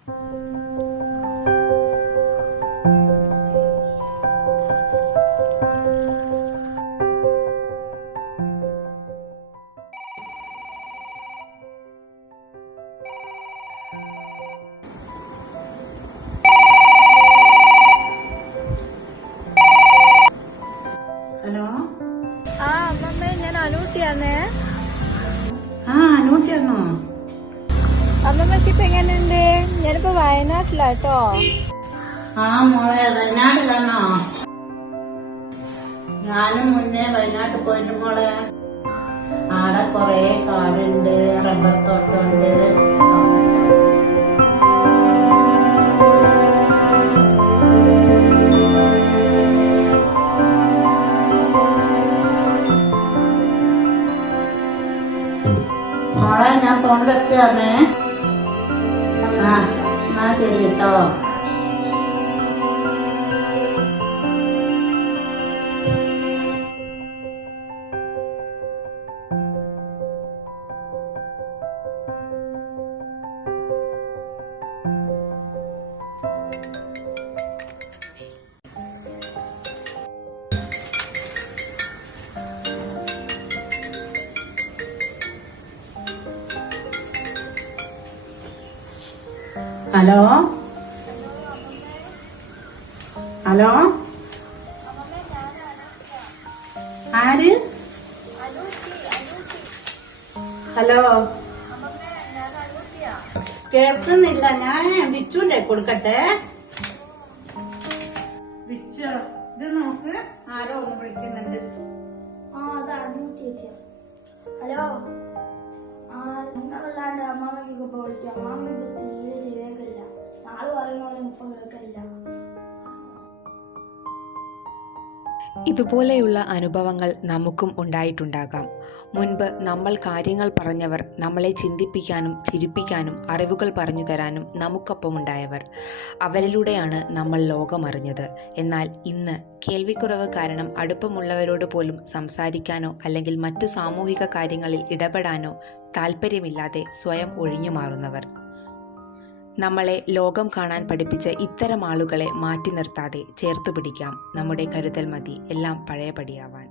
Hello. അമ്മമ്മേ, ഞാൻ അനൂട്ടിയാന്നേ. അനൂട്ടിയാണോ? അമ്മമ്മക്ക് ഇപ്പൊ എങ്ങനെയുണ്ട്? ഞാനിപ്പോ വയനാട്ടിലാട്ടോ. മോളെ, വയനാട്ടിലാണോ? ഞാനും മുന്നേ വയനാട്ടിൽ പോയിട്ട് മോളെ. ആടെ കൊറേ കാടുണ്ട്, റബ്ബർ തോട്ടമുണ്ട്. മോളെ, ഞാൻ ഫോൺ വെക്കുകയാണേ. എന്നാ ശരി കേട്ടോ. ഹലോ. ഹലോ, ആര്? ഹലോ, കേൾക്കുന്നില്ല. ഞാൻ വിച്ചുണ്ടേ കൊടുക്കട്ടെ. വിച്ചു, ഇത് നോക്ക്, ആരോ ഒന്ന് വിളിക്കുന്നുണ്ട്. ഹലോ, നിങ്ങളല്ലാണ്ട് അമ്മാമ്മയ്ക്കൊക്കെ ഇപ്പൊ വിളിക്കാം. അമ്മാമ്മ ഇപ്പൊ തീരെ ശരിയാക്കില്ല. നാള് പറയുന്ന പോലെ ഇപ്പം കേൾക്കില്ല. ഇതുപോലെയുള്ള അനുഭവങ്ങൾ നമുക്കും ഉണ്ടായിട്ടുണ്ടാകാം. മുൻപ് നമ്മൾ കാര്യങ്ങൾ പറഞ്ഞവർ, നമ്മളെ ചിന്തിപ്പിക്കാനും ചിരിപ്പിക്കാനും അറിവുകൾ പറഞ്ഞു തരാനും നമുക്കൊപ്പമുണ്ടായവർ. അവരിലൂടെയാണ് നമ്മൾ ലോകമറിഞ്ഞത്. എന്നാൽ ഇന്ന് കേൾവിക്കുറവ് കാരണം അടുപ്പമുള്ളവരോട് പോലും സംസാരിക്കാനോ അല്ലെങ്കിൽ മറ്റു സാമൂഹിക കാര്യങ്ങളിൽ ഇടപെടാനോ താല്പര്യമില്ലാതെ സ്വയം ഒഴിഞ്ഞു മാറുന്നവർ. നമ്മളെ ലോകം കാണാൻ പഠിപ്പിച്ച ഇത്തരം ആളുകളെ മാറ്റി നിർത്താതെ ചേർത്തുപിടിക്കാം. നമ്മുടെ കരുതൽ മതി എല്ലാം പഴയപടിയാവാൻ.